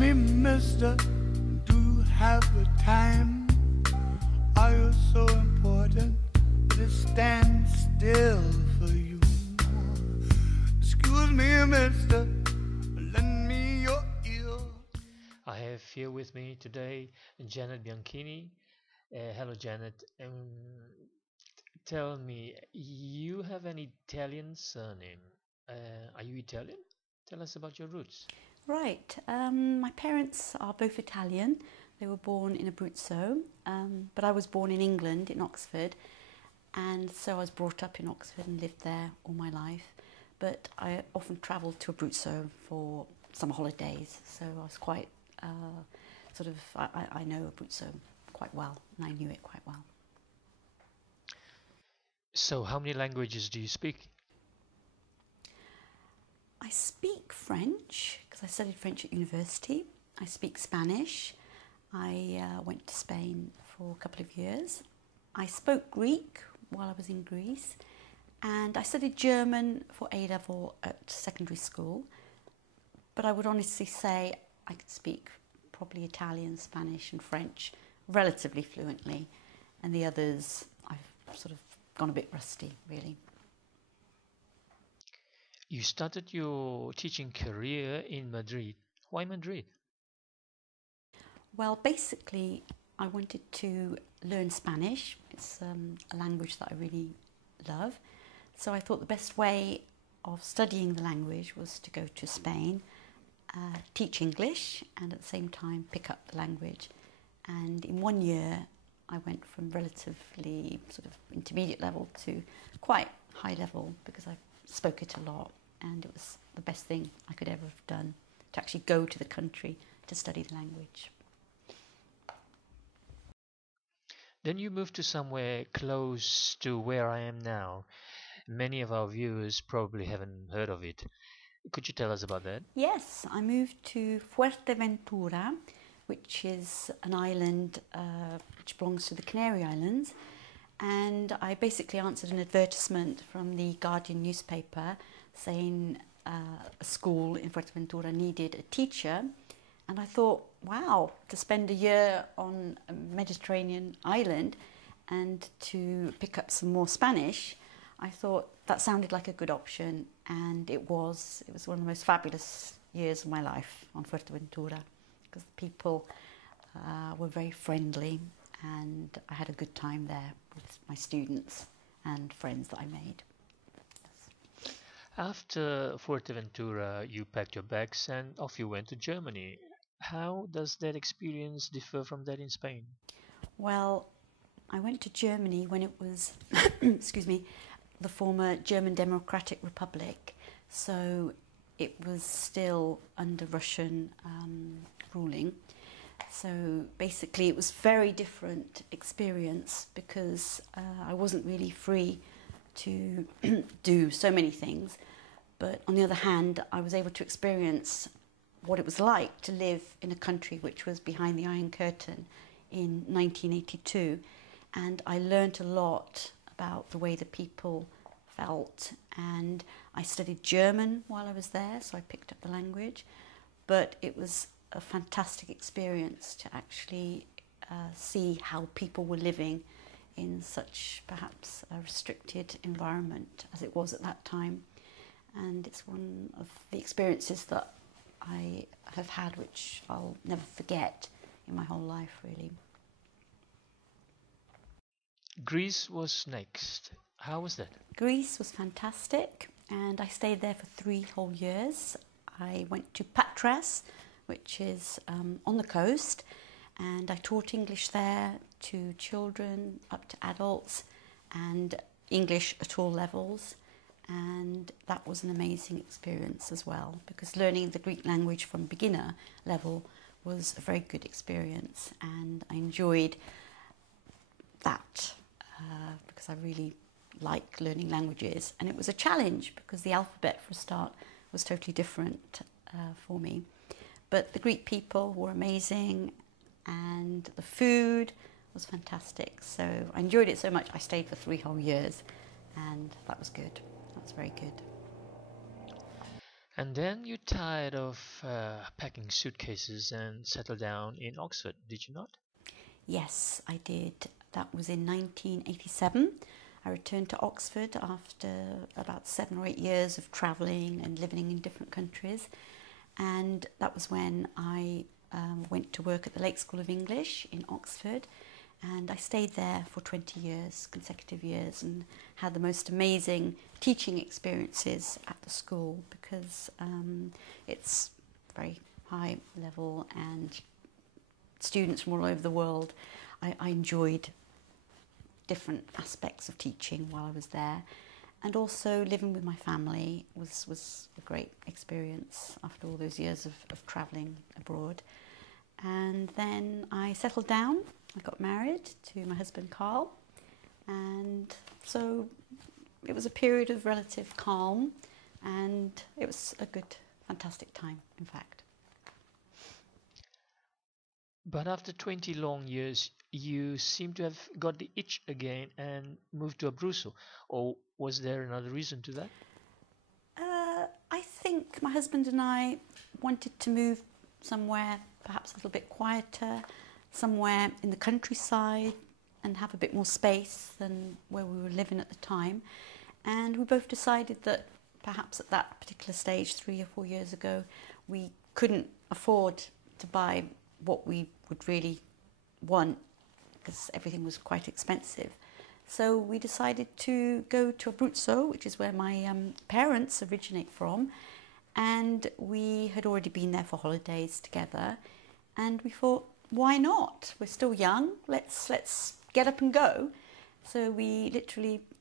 me, mister, do you have the time? Are you so important that it stands still for you? Excuse me, mister, lend me your ear. I have here with me today Janet Bianchini. Hello, Janet. Tell me, you have an Italian surname. Are you Italian? Tell us about your roots. Right. My parents are both Italian. They were born in Abruzzo, but I was born in England, in Oxford, and so I was brought up in Oxford and lived there all my life. But I often travelled to Abruzzo for summer holidays, so I was quite I know Abruzzo quite well, and I knew it quite well. So, how many languages do you speak? I speak French because I studied French at university. I speak Spanish. I went to Spain for a couple of years. I spoke Greek while I was in Greece, and I studied German for A-level at secondary school. But I would honestly say I could speak probably Italian, Spanish and French relatively fluently, and the others I've sort of gone a bit rusty, really. You started your teaching career in Madrid. Why Madrid? Well, basically, I wanted to learn Spanish. It's a language that I really love. So I thought the best way of studying the language was to go to Spain, teach English, and at the same time pick up the language. And in 1 year, I went from relatively sort of intermediate level to quite high level because I spoke it a lot, and it was the best thing I could ever have done to actually go to the country to study the language. Then you moved to somewhere close to where I am now. Many of our viewers probably haven't heard of it. Could you tell us about that? Yes, I moved to Fuerteventura, which is an island which belongs to the Canary Islands. And I basically answered an advertisement from the Guardian newspaper saying a school in Fuerteventura needed a teacher. And I thought, wow, to spend a year on a Mediterranean island and to pick up some more Spanish, I thought that sounded like a good option. And it was one of the most fabulous years of my life on Fuerteventura because the people were very friendly, and I had a good time there with my students and friends that I made. Yes. After Fuerteventura, you packed your bags and off you went to Germany. How does that experience differ from that in Spain? Well, I went to Germany when it was, excuse me, the former German Democratic Republic. So it was still under Russian ruling. So basically it was a very different experience because I wasn't really free to do so many things. But on the other hand, I was able to experience what it was like to live in a country which was behind the Iron Curtain in 1982. And I learnt a lot about the way the people felt. And I studied German while I was there, so I picked up the language. But it was a fantastic experience to actually see how people were living in such perhaps a restricted environment as it was at that time. And it's one of the experiences that I have had which I'll never forget in my whole life, really. Greece was next. How was that? Greece was fantastic, and I stayed there for 3 whole years. I went to Patras, which is on the coast, and I taught English there to children up to adults, and English at all levels. And that was an amazing experience as well, because learning the Greek language from beginner level was a very good experience, and I enjoyed that because I really like learning languages. And it was a challenge because the alphabet for a start was totally different for me. But the Greek people were amazing, and the food was fantastic. So I enjoyed it so much I stayed for 3 whole years, and that was good. That's very good. And then you tired of packing suitcases and settled down in Oxford, did you not? Yes, I did. That was in 1987. I returned to Oxford after about 7 or 8 years of travelling and living in different countries. And that was when I went to work at the Lake School of English in Oxford. And I stayed there for 20 years, consecutive years, and had the most amazing teaching experiences at the school because it's very high level and students from all over the world. I enjoyed different aspects of teaching while I was there, and also living with my family was a great experience after all those years of travelling abroad. And then I settled down. I got married to my husband Carl, and so it was a period of relative calm, and it was a good, fantastic time, in fact. But after 20 long years, you seem to have got the itch again and moved to Abruzzo. Or was there another reason to that? I think my husband and I wanted to move somewhere perhaps a little bit quieter, somewhere in the countryside, and have a bit more space than where we were living at the time. And we both decided that perhaps at that particular stage, 3 or 4 years ago, we couldn't afford to buy what we would really want because everything was quite expensive. So we decided to go to Abruzzo, which is where my parents originate from, and we had already been there for holidays together, and we thought, why not? We're still young, let's get up and go. So we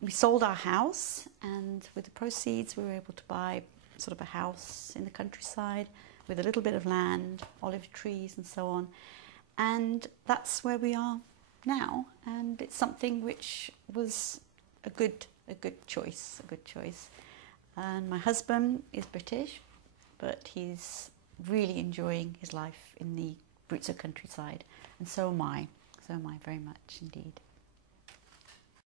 sold our house, and with the proceeds we were able to buy sort of a house in the countryside with a little bit of land, olive trees and so on. And that's where we are now, and it's something which was a good choice. And my husband is British, but he's really enjoying his life in the Abruzzo countryside, and so am I very much indeed.